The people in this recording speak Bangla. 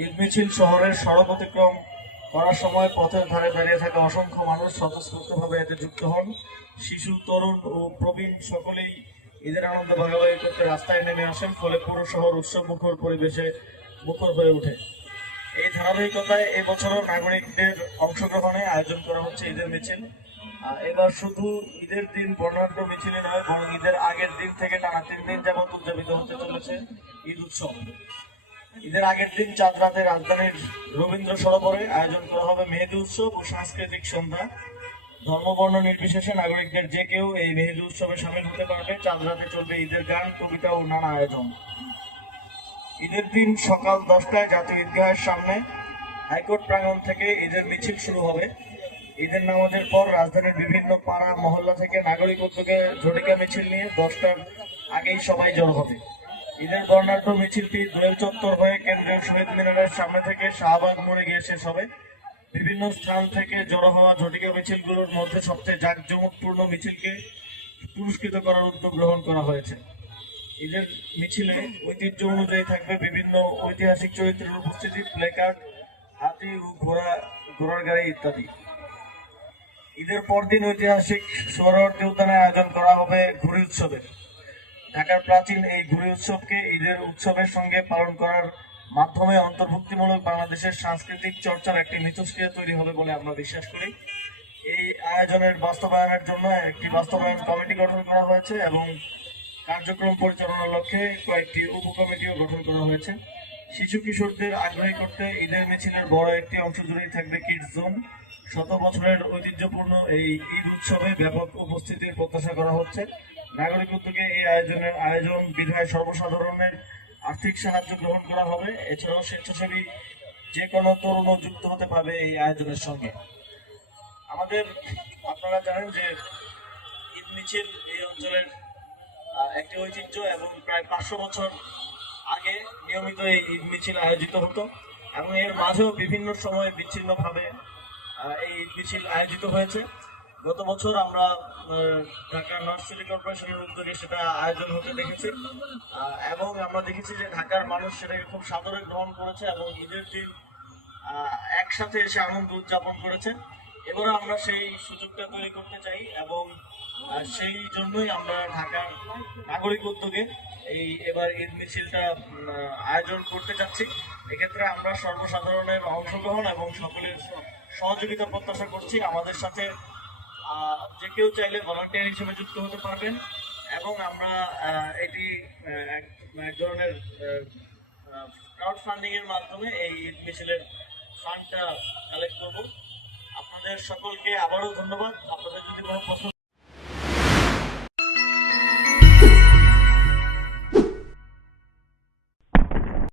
ঈদ মিছিল শহরের সড়ক অতিক্রম করার সময় পথের ধারে দাঁড়িয়ে থাকা অসংখ্য মানুষ স্বতঃস্ফূর্তভাবে এতে যুক্ত হন। শিশু, তরুণ ও প্রবীণ সকলেই ঈদের আনন্দ ভাগাভাগি করতে রাস্তায় নেমে আসেন, ফলে পুরো শহর উৎসব মুখর পরিবেশে মুখর হয়ে ওঠে। এই ধারাবাহিকতায় এবছরও নাগরিকদের অংশগ্রহণে আয়োজন করা হচ্ছে ঈদের মিছিল। এবার শুধু ঈদের দিন বর্ণাঢ্য মিছিলে নয়, বরং ঈদের আগের দিন থেকে টানা 3 দিন যাবত উদযাপিত হতে চলেছে ঈদ উৎসব। ঈদের আগের দিন চাঁদ রাতে রাজধানীর রবীন্দ্র সরোবরে আয়োজন করা হবে মেহেদি উৎসব ও সাংস্কৃতিক সন্ধ্যা। ধর্মবর্ণ নির্বিশেষে নাগরিকদের যে কেউ এই মেহেদি উৎসবে সামিল হতে পারবে। চাঁদ রাতে চলবে ঈদের গান, কবিতা ও নানা আয়োজন। ঈদের দিন সকাল 10টায় জাতীয় ঈদগাহের সামনে হাইকোর্ট প্রাঙ্গণ থেকে ঈদের মিছিল শুরু হবে। ঈদের নামাজের পর রাজধানীর বিভিন্ন পাড়া মহল্লা থেকে নাগরিক উদ্যোগে ঝটিকা মিছিল নিয়ে 10টার আগেই সবাই জড়ো হবে। ঈদের বর্ণাঢ্য মিছিলটি দোয়েল চত্বর হয়ে কেন্দ্রীয় শহীদ মিনারের সামনে থেকে শাহবাগ মোড়ে গিয়ে শেষ হবে। বিভিন্ন স্থান থেকে জড়ো হওয়া ঝটিকা মিছিলগুলোর মধ্যে সবচেয়ে জাঁকজমকপূর্ণ মিছিলকে পুরস্কৃত করার উদ্যোগ গ্রহণ করা হয়েছে। ঈদের মিছিলে ঐতিহ্য অনুযায়ী থাকবে বিভিন্ন ঐতিহাসিক চরিত্রের উপস্থিতি, প্লেকার্ড, হাতি ও ঘোড়ার গাড়ি ইত্যাদি। ঈদের পরদিন ঐতিহাসিক সোহরাওয়ার্দী উদ্যানে আয়োজন করা হবে ঘুড়ি উৎসবের। ঢাকার প্রাচীন এই ঘুড়ি উৎসবকে ঈদের উৎসবের সঙ্গে পালন করার মাধ্যমে অন্তর্ভুক্তিমূলক বাংলাদেশের সাংস্কৃতিক চর্চার একটি মিথস্ক্রিয়া তৈরি হবে বলে আমরা বিশ্বাস করি। এই আয়োজনের বাস্তবায়নের জন্য একটি বাস্তবায়ন কমিটি গঠন করা হয়েছে এবং কার্যক্রম পরিচালনার লক্ষ্যে কয়েকটি উপকমিটিও গঠন করা হয়েছে। শিশু কিশোরদের আগ্রহী করতে ঈদের মিছিলের বড় একটি অংশ জুড়েই থাকবে কিডস জোন। শত বছরের ঐতিহ্যপূর্ণ এই ঈদ উৎসবে ব্যাপক উপস্থিতির প্রত্যাশা করা হচ্ছে। নাগরিক উদ্যোগে এই আয়োজন বিধায় সর্বসাধারণের আর্থিক সাহায্য গ্রহণ করা হবে। এছাড়াও স্বেচ্ছাসেবী যে কোনো তরুণও যুক্ত হতে পারবে এই আয়োজনের সঙ্গে। আমাদের আপনারা জানেন যে ঈদ মিছিল এই অঞ্চলের একটি ঐতিহ্য এবং প্রায় 500 বছর আগে নিয়মিত এই ঈদ মিছিল আয়োজিত হতো এবং এর মাঝেও বিভিন্ন সময় বিচ্ছিন্নভাবে এই ঈদ মিছিল আয়োজিত হয়েছে। গত বছর আমরা ঢাকা নর্থ সিটি কর্পোরেশনের উদ্যোগে সেটা আয়োজন হতে দেখেছি এবং আমরা দেখেছি যে ঢাকার মানুষ সেটাকে খুব সাদরে গ্রহণ করেছে এবং ঈদের দিন একসাথে এসে আনন্দ উদযাপন করেছে। এবারে আমরা সেই সুযোগটা তৈরি করতে চাই এবং সেই জন্যই আমরা ঢাকার নাগরিক উদ্যোগে এবার ঈদ মিছিলটা আয়োজন করতে চাচ্ছি। এক্ষেত্রে আমরা সর্বসাধারণের অংশগ্রহণ এবং সকলের সহযোগিতা প্রত্যাশা করছি। আমাদের সাথে যে কেউ চাইলে ভলান্টিয়ার হিসেবে যুক্ত হতে পারবেন এবং আমরা এটি এক ধরনের ক্রাউড ফান্ডিং এর মাধ্যমে এই ঈদ মিছিলের ফান্ডটা কালেক্ট করব। আপনাদের সকলকে আবারও ধন্যবাদ। আপনাদের যদি কোনো